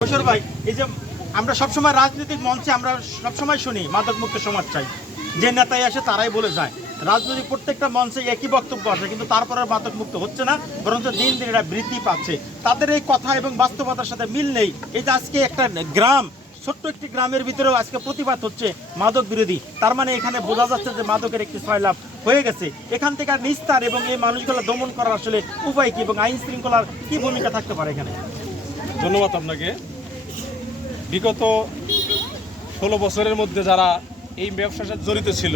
কিশোর ভাই, এই যে আমরা সবসময় রাজনৈতিক মঞ্চে আমরা সবসময় শুনি, মাদক মুক্ত সমাজ চাই। যে নেতাই আসে তারাই বলে যায়। রাজনৈতিক প্রত্যেকটা মঞ্চে একই বক্তব্য আসে, কিন্তু তারপরে মাদক মুক্ত হচ্ছে না, বরঞ্চ দিন দিন এটা বৃদ্ধি পাচ্ছে। তাদের এই কথা এবং বাস্তবতার সাথে মিল নেই। এই যে আজকে একটা গ্রাম, ছোট্ট একটি গ্রামের ভিতরেও আজকে প্রতিবাদ হচ্ছে মাদক বিরোধী। তার মানে এখানে বোঝা যাচ্ছে যে মাদকের একটি সয়লাভ হয়ে গেছে। এখান থেকে আর নিস্তার এবং এই মানুষগুলো দমন করার আসলে উপায় কি এবং আইন শৃঙ্খলার কি ভূমিকা থাকতে পারে এখানে? ধন্যবাদ আপনাকে। বিগত ষোলো বছরের মধ্যে যারা এই ব্যবসার সাথে জড়িত ছিল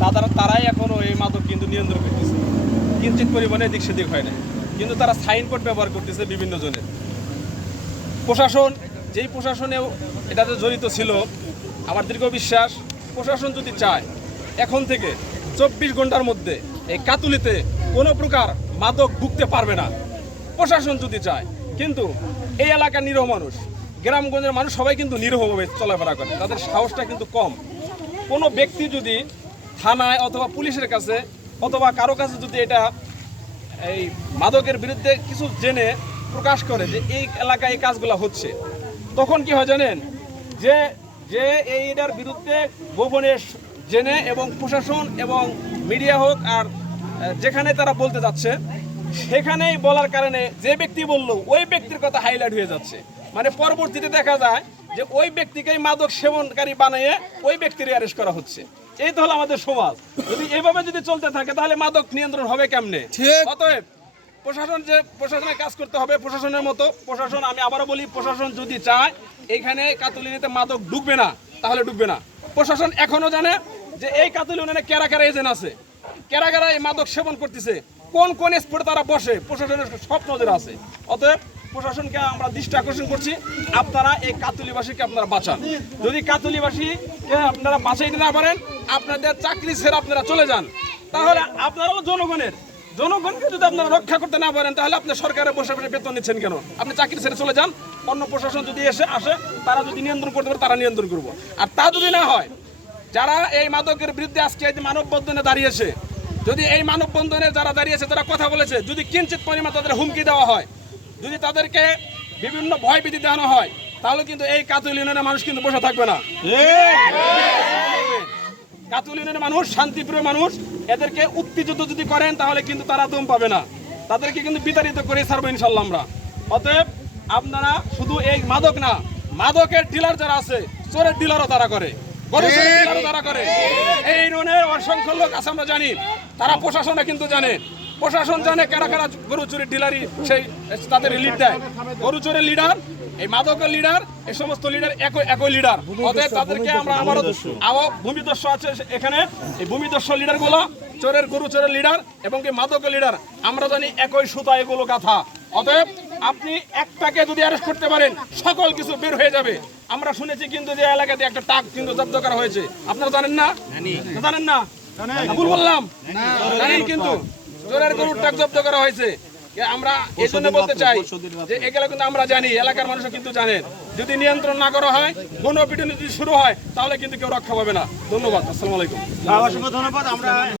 তারা তারাই এখনও এই মাদক কিন্তু নিয়ন্ত্রণ করতেছে। কিঞ্চিত পরিমাণে দিক সেদিক হয় না কিন্তু তারা সাইনবোর্ড ব্যবহার করতেছে বিভিন্ন জনের প্রশাসন যেই প্রশাসনেও এটাতে জড়িত ছিল, আমার দীর্ঘ বিশ্বাস, প্রশাসন যদি চায়, এখন থেকে চব্বিশ ঘণ্টার মধ্যে এই কাতুলিতে কোনো প্রকার মাদক ভুগতে পারবে না। প্রশাসন যদি চায় কিন্তু এই এলাকার নিরহ মানুষ, গ্রামগঞ্জের মানুষ সবাই কিন্তু নিরহভাবে চলাফেরা করে। তাদের সাহসটা কিন্তু কম। কোনো ব্যক্তি যদি থানায় অথবা পুলিশের কাছে অথবা কারও কাছে যদি এটা এই মাদকের বিরুদ্ধে কিছু জেনে প্রকাশ করে যে এই এলাকায় এই কাজগুলো হচ্ছে, তখন কি হয় জানেন? যে যে এইটার বিরুদ্ধে গোপনে জেনে এবং প্রশাসন এবং মিডিয়া হোক আর যেখানে তারা বলতে যাচ্ছে সেখানেই বলার কারণে যে ব্যক্তি বলল ওই ব্যক্তির কথা হাইলাইট হয়ে যাচ্ছে। মানে পরবর্তীতে দেখা যায় যে ওই ব্যক্তিকেই মাদক সেবনকারী বানিয়ে ওই ব্যক্তির অ্যারেস্ট করা হচ্ছে। এই তো হলো আমাদের সমাজ। যদি এভাবে যদি চলতে থাকে তাহলে মাদক নিয়ন্ত্রণ হবে কেমনে? অতএব প্রশাসন যে প্রশাসনের কাজ করতে হবে প্রশাসনের মতো। প্রশাসন আমি আবারও বলি প্রশাসন যদি চায় এখানে কাতুলিনিতে মাদক ঢুকবে না তাহলে ঢুকবে না। প্রশাসন এখনও জানে যে এই কাতুলিনে কেরা কেরা এজেন্ট আছে। কেরা কেরা এই মাদক সেবন করতেছে? কোন কোন স্পটে তারা বসে, প্রশাসনের সব নজরে আছে। অতএব প্রশাসনকে আমরা দৃষ্টি আকর্ষণ করছি, আপনারা এই কাতুলিবাসীকে আপনারা বাঁচান। যদি কাতুলিবাসীকে আপনারা বাঁচাইতে না পারেন, আপনাদের চাকরি ছেড়ে আপনারা চলে যান। তাহলে আপনারাও জনগণের। জনগণকে যদি আপনারা রক্ষা করতে না পারেন, তাহলে আপনি সরকারের বসে বসে বেতন নিচ্ছেন কেন? আপনি চাকরি ছেড়ে চলে যান, অন্য প্রশাসন যদি এসে আসে, তারা যদি নিয়ন্ত্রণ করতে পারে, তারা নিয়ন্ত্রণ করব। আর তা যদি না হয়, যারা এই মাদকের বিরুদ্ধে আজকে মানববন্ধনে দাঁড়িয়েছে যদি এই মানববন্ধনে যারা দাঁড়িয়েছে তারা কথা বলেছে, যদি কিঞ্চিত পরিমাণ তাদের হুমকি দেওয়া হয়, যদি তাদেরকে বিভিন্ন ভয় ভীতি দেওয়ানো হয়, তাহলে কিন্তু এই কাতুল ইউনিয়নের মানুষ কিন্তু বসে থাকবে না। কাতুল ইউনিয়নের মানুষ, শান্তিপ্রিয় মানুষ, এদেরকে উত্তেজিত যদি করেন, তাহলে কিন্তু তারা দম পাবে না। তাদেরকে কিন্তু বিতাড়িত করে ছাড়বো ইনশাল্লাহ আমরা। অতএব আপনারা শুধু এই মাদক না, মাদকের ডিলার যারা আছে, চোরের ডিলারও তারা করে ডিলারও তারা করে। এই ইউনিয়নের অসংখ্য লোক আছে, আমরা জানি। তারা প্রশাসনে কিন্তু জানে। প্রশাসন জানে কারা কারা গরু চুরির ডিলারই সেই তাদের লিড দেয়। গরু চোরের লিডার এই মাদকের লিডার এই সমস্ত লিডার একই একই লিডার অতএব তাদেরকে আমরা আবারও আবার ভূমিদস্য আছে এখানে। এই ভূমিদস্য লিডারগুলো চোরের গরু চোরের লিডার এবং কি মাদকের লিডার আমরা জানি একই সুতা এগুলো গাথা। অতএব আপনি একটাকে যদি অ্যারেস্ট করতে পারেন সকল কিছু বের হয়ে যাবে। আমরা শুনেছি কিন্তু যে এলাকাতে একটা টাক কিন্তু জব্দ করা হয়েছে। আপনারা জানেন না? জানেন না? ভুল বললাম জানেন কিন্তু জোরের গরুর টাক জব্দ করা হয়েছে। আমরা এই জন্য বলতে চাই যে এগুলো কিন্তু আমরা জানি এলাকার মানুষও কিন্তু জানেন। যদি নিয়ন্ত্রণ না করা হয় গণপিটুনি যদি শুরু হয় তাহলে কিন্তু কেউ রক্ষা পাবে না। ধন্যবাদ আসসালামু আলাইকুম। অসংখ্য ধন্যবাদ আমরা